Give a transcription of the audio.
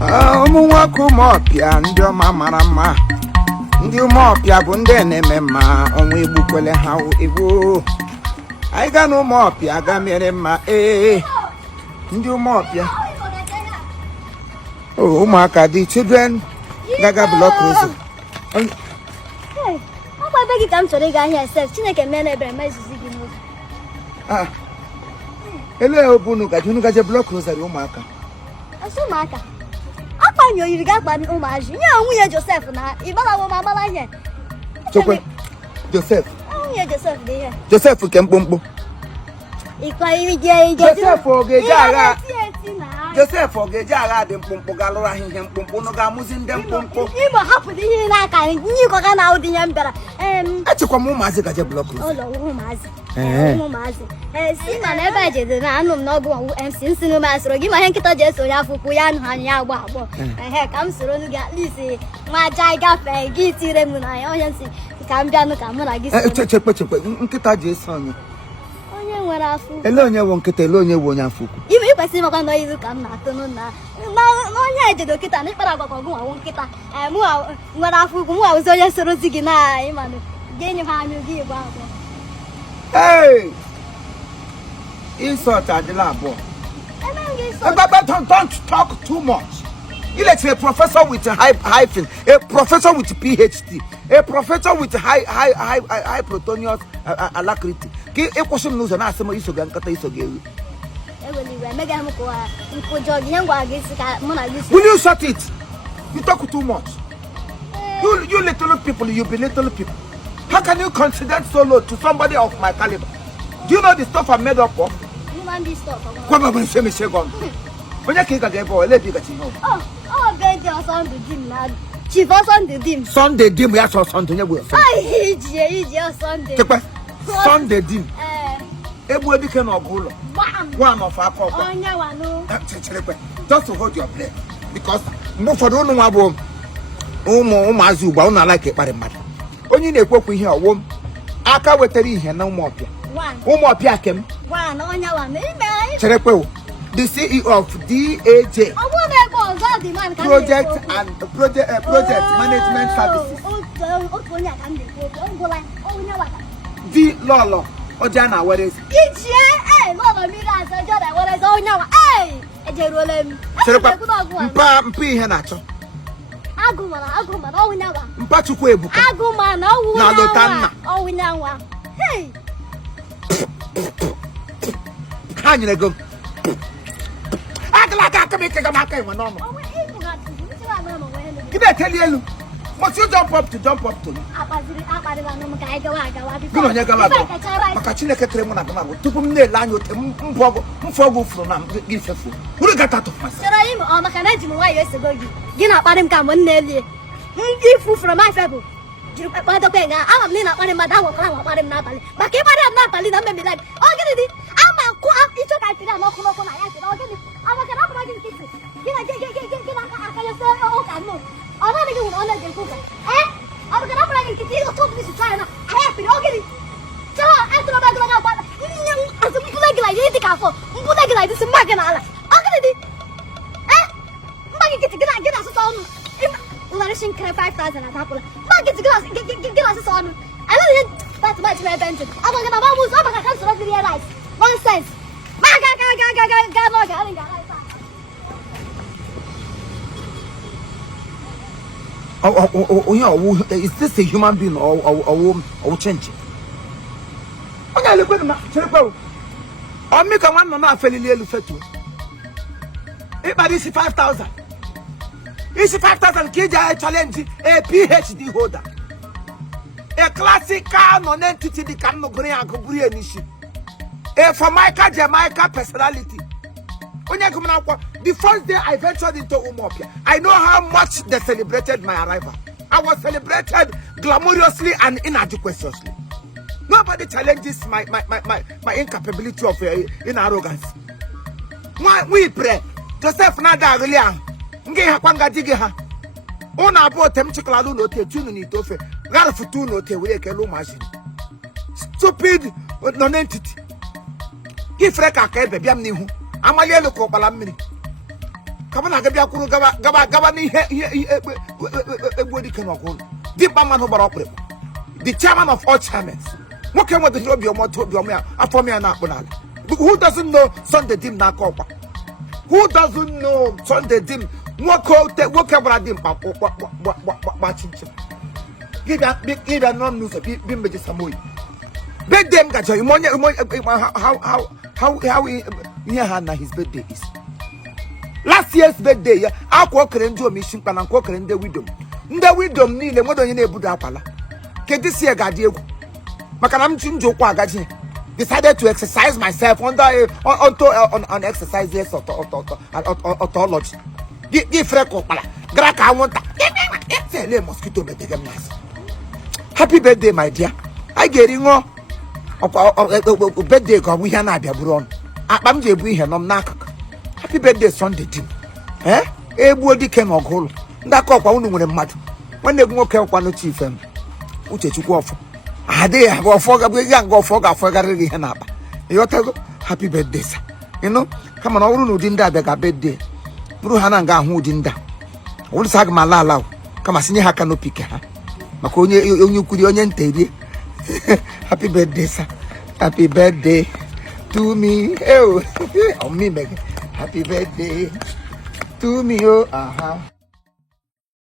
Ụmụnwoke Ụmụọpịa ndị ọma mara mma, ndị Ụmụọpịa bụ ndị na-eme mma, ọnwa egbukwele ha egbu. Anyị ga na Ụmụọpịa ga mere mma, ndị Ụmụọpịa. Ụmụaka dị children gaga block road. Ọkwa ebe gị ka m chọrọ ịga ahịa sef, Chineke mee na ebere mezuzi gị n'oge. Ele obunu gaji unu gaje block rosary ụmụaka. Asụ ụmụaka. Akpanye oyiri ga-akpa ụmụazị. Nye nwunye Joseph na ịgbalawo ma agbala ihe. Chokwe Joseph. Nwunye Joseph dị ihe. Joseph ke mkpụmkpụ. Ịkwa ije. Joseph ogeje agha. Joseph ogeje agha dị mkpụmkpụ ga-alụrụ ahịhịa mkpụmkpụ nọ ga-amụzi ndị mkpụmkpụ. Imo hapụrụ ihe n'aka nyiko ga na ụdị ya mbara. Achịkwa m ụmụazị gaje block road. Ụlọ ụmụazị. Ụmụazị. Si na ebe a jede na anụ m n'ọgụ MC nsị n'ume asịrị gị ma ihe nkịta ji eso ya afụkwụ ya nụ anya agba agbọ. Ka m soro gị at least nwa aja gafe gị tire m na ya onye nsị ka m bịanụ ka mụ na gị soro. Chekwe nkịta ji eso anyị. Onye nwere afọ. Ele onye wo nkịta, ele onye wo onye afọ ukwu. Ime ịkwesịrị ịmakwa na ilu ka m na-atụ na onye ejedo nkịta na ịkpara agwa ka ọgụ nwawo nkịta. Mụ nwere afọ ukwu, mụ awụzi onye soro zi gị na ịmanụ ga-enye ha anyụ gị igbo abụọ. Hey! Insult adịla abụọ. Don't talk too much. You let a professor with a hyphen, a professor with PhD, a professor with high protonius alacrity. A question knows an asemo isoga and kata isogeru. Will you shut it? You talk too much. You little people, you be little people. How can you consider so low to somebody of my caliber? Do you know the stuff I'm made up of? Come on, say me second. When you can't get boy, let me get you home. Oh, baby, or Sunday dim, lad. Chief or Sunday dim. Sunday dim, we are so Sunday. I hate you, Sunday. Sunday dim. Everybody can go. One of our call. Just to hold your breath. Because most for the one who Mazu, but not like it by the matter. Only they work with here, womb. I can't wait to hear no more. One more piakem. One on your one. The CEO of DAJ. Project Management Services. The Lolo. Ojana, what is each year? Lolo, me as a job. What is all now? Hey, Aguma, oh, never. Mpachukwebu. Aguma, no, Nalotana. Oh, we now. Hey, can you go? I can make a market when normal. Did I tell you? Must you jump up to me? Good on your galabo. Macachina Catremona, to whom they land with Mfogo from give a food. Who got out of us? I'm a Canadian way yesterday. Get up at him, come one nearly. Give food from my fable. You put the pen. I'm Lina on Madame Natalie. But keep Madame Natalie, don't be like, oh, get it. I'm a co up. It's okay. I'm not going to answer. I'm a cannot get it. I'm not going to honor the cook. I'm going to bring it to talk this China. Happy, I'll get it. So, after the back of my as a like it, put like this in Maganala. I'll get it. Get us on. Nourishing 5,000 at Apple. Get us on. I don't that's much my attention. I'm going to almost over the country to realize. One sense. Oh, is this a human being or change? Okay, look at my I'll make a one mama fell in the fetu. But this is 5,000. This is 5,000 kg challenge a PhD holder. A classical non-entity the Kamogria Nishi. A Formica Jamaica personality. The first day I ventured into Umopia, I know how much they celebrated my arrival. I was celebrated glamorously and inadequately. Nobody challenges my incapability of in arrogance. We pray. Joseph Nada Rilia. Nge Kwanga Digeha. Ona about them chicolalu no te tunu ni tofe. Ralph Tuno te weke machine. Stupid non-entity. If Reka Kebe Biam Nihu. Amalia look up a lamini. Come on, Gabiakuru Gabani Deep man who brought the chairman of all chairmen. What came with the job your motto, for me and Naponal? Who doesn't know Sunday Dim Nakopa? Who doesn't know Sunday Dim? What about Dim? What give that non news of Bimbe Samui. Bed them got you how his birthday is. Last year's birthday, I walk into a mission plan and walk in the widow. The widow need a mother in a Buddha Pala. Can this year, Gadio? Makanam Chinjo Quagaji decided to exercise myself on exercises or autology. Give Freco Pala. Graka want that. Mosquito nice. Happy birthday, my dear. I get in more birthday because we are not abroad. I'm just here, no knock. Happy birthday, Sunday, Jim. Everybody came on hole. That cop only with a mud. When they walk out one chief, which you go for. I dare have a fog, we can't go for a forgotten up. You tell happy birthday, you know. Come on, all who didn't die, beg a birthday. Bruhana who didn't die. Old Sag Malala. Come on, see how can no pick her. Maconi, you could onion teddy. Happy birthday, sir. Happy birthday to me. Oh, me, Meg. Happy birthday to me. Oh,